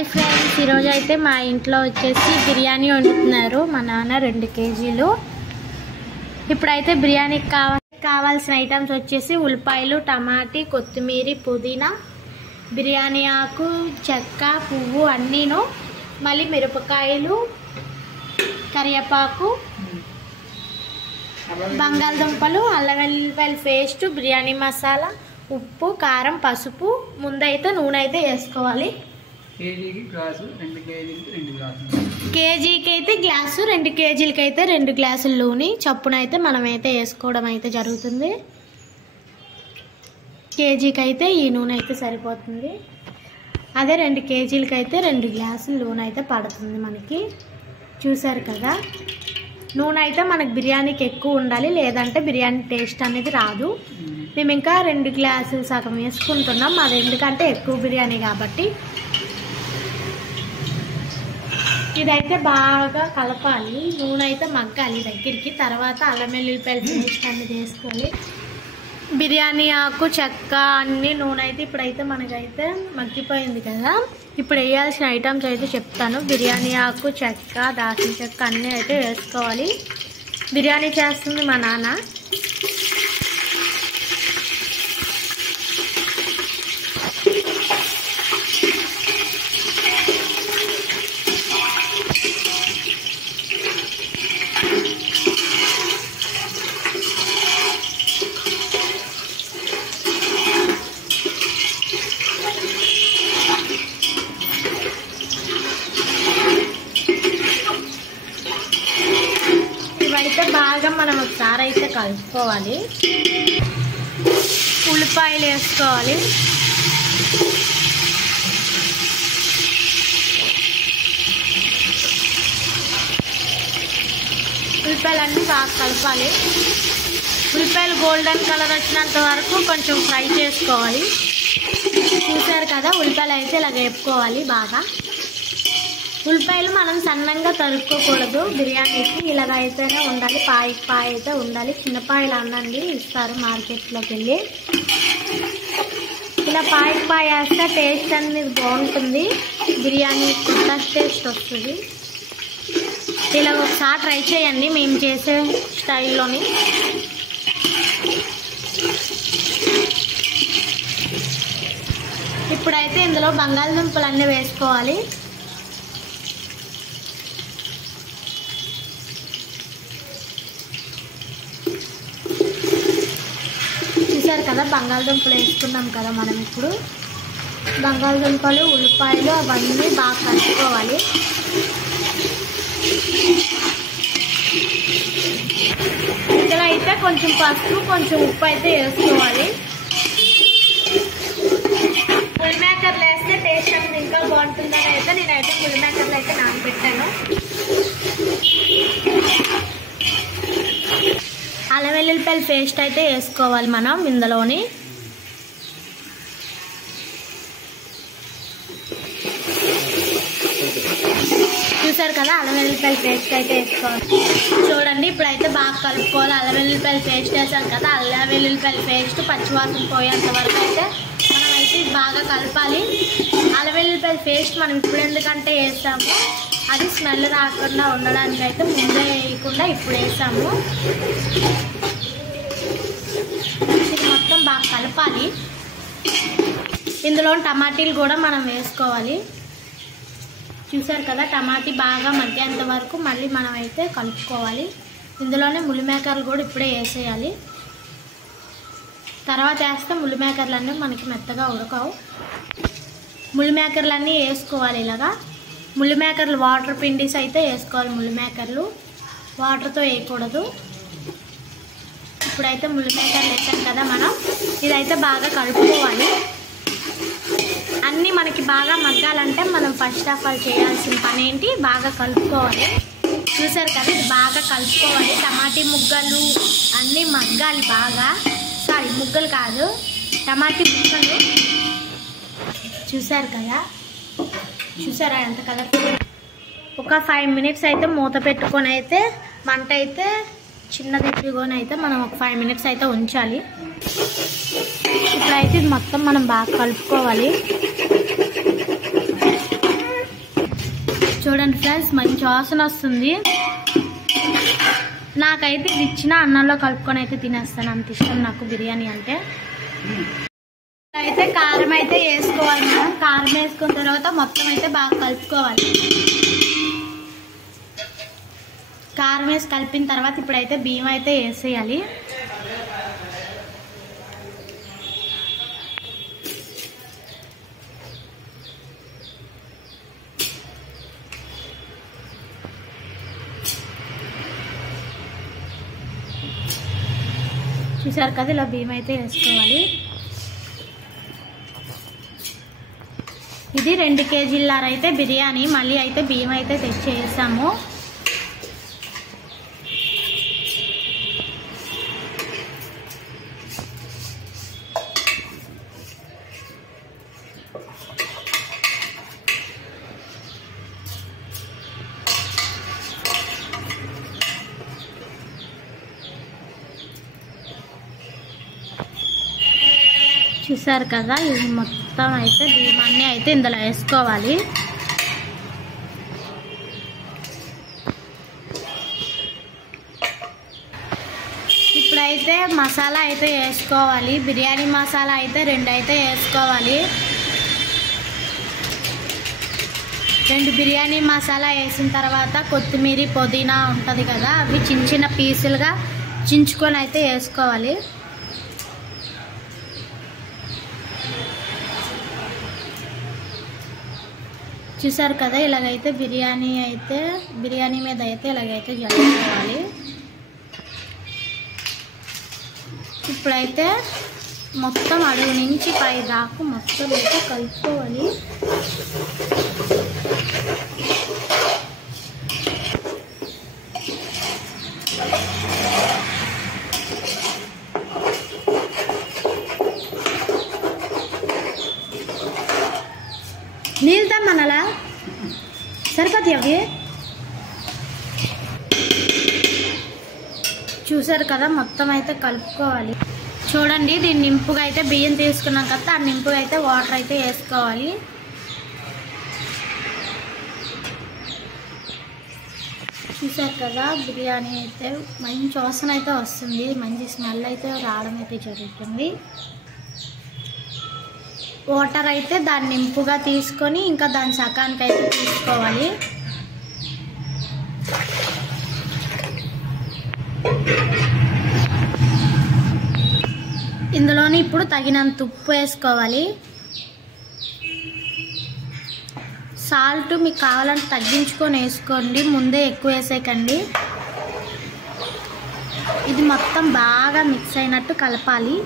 Hi friends, ఈరోజు అయితే మా ఇంట్లో వచ్చేసి బిర్యానీ వండుతున్నారు మా నాన్న 2 కేజీలు. ఇప్పుడైతే బిర్యానీకి కావాల్సిన ఐటమ్స్ వచ్చేసి ఉల్లిపాయలు, టమాటీ, కొత్తిమీర, పుదీనా, బిర్యానీ ఆకు, చెక్క, పువ్వు అన్నీను, మళ్ళీ మిరపకాయలు, కరివేపాకు, బంగాళదుంపలు, అల్లం వెల్లుల్లిపాయల పేస్ట్, బిర్యానీ మసాలా, ఉప్పు, కారం, పసుపు. ముందైతే నూనె అయితే వేసుకోవాలి. కేజీకి అయితే గ్లాసు, 2 కేజీలకి అయితే 2 గ్లాసుల నూనె చప్పున అయితే మనం అయితే వేసుకోవడం అయితే జరుగుతుంది. కేజీకి అయితే ఈ నూనె అయితే సరిపోతుంది. అదే 2 కేజీలకి అయితే 2 గ్లాసుల నూనె అయితే పడుతుంది మనకి. చూసారు కదా, నూనె అయితే మనకు బిర్యానీకి ఎక్కువ ఉండాలి, లేదంటే బిర్యానీ టేస్ట్ అనేది రాదు. మేము ఇంకా 2 గ్లాసులు సగం వేసుకుంటున్నాం, అది ఎందుకంటే ఎక్కువ బిర్యానీ కాబట్టి. ఇదైతే బాగా కలపాలి, నూనె అయితే మగ్గాలి దగ్గరికి. తర్వాత అల్లం వెల్లుల్లిపాయల పేస్ట్ అనేది వేసుకోవాలి. బిర్యానీ ఆకు, చెక్క అన్ని నూనె అయితే ఇప్పుడైతే మనకైతే మగ్గిపోయింది కదా. ఇప్పుడు వేయాల్సిన ఐటమ్స్ అయితే చెప్తాను. బిర్యానీ ఆకు, చెక్క, దాల్చిన చెక్క అన్నీ అయితే వేసుకోవాలి. బిర్యానీ చేస్తుంది మా నాన్న. ఇవైతే బాగా మనం ఒకసారి అయితే కలుపుకోవాలి. ఉల్లిపాయలు వేసుకోవాలి. ఉల్లిపాయలన్నీ బాగా కలపాలి. ఉల్లిపాయలు గోల్డెన్ కలర్ వచ్చినంత వరకు కొంచెం ఫ్రై చేసుకోవాలి. చూసారు కదా, ఉల్లిపాయలు అయితే ఇలా వేపుకోవాలి బాగా. ఉల్లిపాయలు మనం సన్నంగా తరుక్కోకూడదు, బిర్యానీకి ఇలాగ అయితేనే ఉండాలి. పాయ అయితే ఉండాలి. చిన్నపాయలు అన్నండి ఇస్తారు మార్కెట్లోకి వెళ్ళి. ఇలా పాయ వేస్తే టేస్ట్ అనేది బాగుంటుంది, బిర్యానీ కొత్త టేస్ట్ వస్తుంది. ఇలా ఒకసారి ట్రై చేయండి మేము చేసే స్టైల్లోని. ఇప్పుడైతే ఇందులో బంగాళదుంపలు అన్నీ వేసుకోవాలి. చూసారు కదా, బంగాళదుంపలు వేసుకున్నాం కదా మనం. ఇప్పుడు బంగాళదుంపలు, ఉల్లిపాయలు అవన్నీ బాగా కలుపుకోవాలి. ఇందులో అయితే కొంచెం పసుపు, కొంచెం ఉప్పు అయితే వేసుకోవాలి. ముల్లిమేకర్లు వేస్తే టేస్ట్ అనేది ఇంకా బాగుంటుందని అయితే నేనైతే ముల్లిమేకర్లు అయితే నానబెట్టాను. అల్లం వెల్లుల్లిపాయల పేస్ట్ అయితే వేసుకోవాలి మనం ఇందులోని. చూసారు కదా, అల్లం వెల్లుల్లిపాయల పేస్ట్ అయితే వేసుకోవాలి. చూడండి, ఇప్పుడైతే బాగా కలుపుకోవాలి. అల్లం వెల్లుల్లిపాయల పేస్ట్ వేసాం కదా, అల్లం వెల్లుల్లిపాయల పేస్ట్ పచ్చివాసన పోయేంత వరకు అయితే మనం అయితే బాగా కలపాలి. అల్లం వెల్లుల్లిపాయల పేస్ట్ మనం ఇప్పుడు ఎందుకంటే వేస్తాము, అది స్మెల్ రాకుండా ఉండడానికి అయితే ముందే వేయకుండా ఇప్పుడు వేసాము. ఇది మొత్తం బాగా కలపాలి. ఇందులో టమాటీలు కూడా మనం వేసుకోవాలి. చూసారు కదా, టమాటీ బాగా మగ్గేంత వరకు మళ్ళీ మనం అయితే కలుపుకోవాలి. ఇందులోనే ముల్లిమేకర్లు కూడా ఇప్పుడే వేసేయాలి. తర్వాత వేస్తే ముల్లిమేకర్లన్నీ మనకి మెత్తగా ఉడకవు. ముల్లిమేకర్లన్నీ వేసుకోవాలి ఇలాగా. ముల్లిమేకర్లు వాటర్ పిండిస్ అయితే వేసుకోవాలి. ముల్లిమేకర్లు వాటర్తో వేయకూడదు. ఇప్పుడైతే ముల్లిమేకర్లు వేసాం కదా మనం, ఇదైతే బాగా కలుపుకోవాలి. అన్నీ మనకి బాగా మగ్గాలంటే మనం ఫస్ట్ ఆఫ్ ఆల్ చేయాల్సిన పని ఏంటి, బాగా కలుపుకోవాలి. చూసారు కదా, ఇది బాగా కలుపుకోవాలి. టమాటీ ముగ్గలు అన్నీ మగ్గాలి బాగా. సారీ, ముగ్గలు కాదు, టమాటీ ముక్కలు. చూసారు కదా, చూసారా ఎంత కలర్. ఒక 5 మినిట్స్ అయితే మూత పెట్టుకొని అయితే మంట అయితే చిన్నది ఎత్తుకొని అయితే మనం ఒక 5 మినిట్స్ అయితే ఉంచాలి. ఇప్పుడైతే ఇది మొత్తం మనం బాగా కలుపుకోవాలి. చూడండి ఫ్రెండ్స్, మంచి వాసన వస్తుంది. నాకైతే ఇది ఇచ్చిన అన్నంలో కలుపుకొని అయితే తినేస్తాను, అంత ఇష్టం నాకు బిర్యానీ అంటే. అయితే కారం అయితే వేసుకోవాలి మనం. కారం వేసుకున్న తర్వాత మొత్తం అయితే బాగా కలుపుకోవాలి. కారం వేసి కలిపిన తర్వాత ఇప్పుడైతే బియ్యం అయితే వేసేయాలి. చూసారు కదా, ఇలా బియ్యం అయితే వేసుకోవాలి. ఇది 2 కేజీలన్నర అయితే బిర్యానీ. మళ్ళీ అయితే బియ్యం అయితే తెచ్చేసాము. చూసారు కదా, ఇది మొత్తం అయితే బియ్యాన్ని అయితే ఇందులో వేసుకోవాలి. ఇప్పుడైతే మసాలా అయితే వేసుకోవాలి. బిర్యానీ మసాలా అయితే 2 అయితే వేసుకోవాలి. 2 బిర్యానీ మసాలా వేసిన తర్వాత కొత్తిమీర, పుదీనా ఉంటుంది కదా, అవి చిన్న చిన్న పీసులుగా చించుకొని అయితే వేసుకోవాలి. చూసారు కదా, ఇలాగైతే బిర్యానీ మీద అయితే ఇలాగైతే జల్లుకోవాలి. ఇప్పుడైతే మొత్తం అడుగు నుంచి పై దాకా మొత్తం అయితే కలుపుకోవాలి. నీళ్ళు తమ్మనాలా సరిపోతాయి అవి. చూసారు కదా, మొత్తం అయితే కలుపుకోవాలి. చూడండి, దీన్ని నింపుగా అయితే బియ్యం తీసుకున్నాం కదా, ఆ నింపుగా అయితే వాటర్ అయితే వేసుకోవాలి. చూసారు కదా, బిర్యానీ అయితే మంచి వాసన అయితే వస్తుంది. మంచి స్మెల్ అయితే రావడం అయితే జరుగుతుంది. వాటర్ అయితే దాన్ని నింపుగా తీసుకొని ఇంకా దాని సకానికి అయితే తీసుకోవాలి. ఇందులోని ఇప్పుడు తగినంత ఉప్పు వేసుకోవాలి. సాల్ట్ మీకు కావాలంటే తగ్గించుకొని వేసుకోండి, ముందే ఎక్కువ వేసేయకండి. ఇది మొత్తం బాగా మిక్స్ అయినట్టు కలపాలి.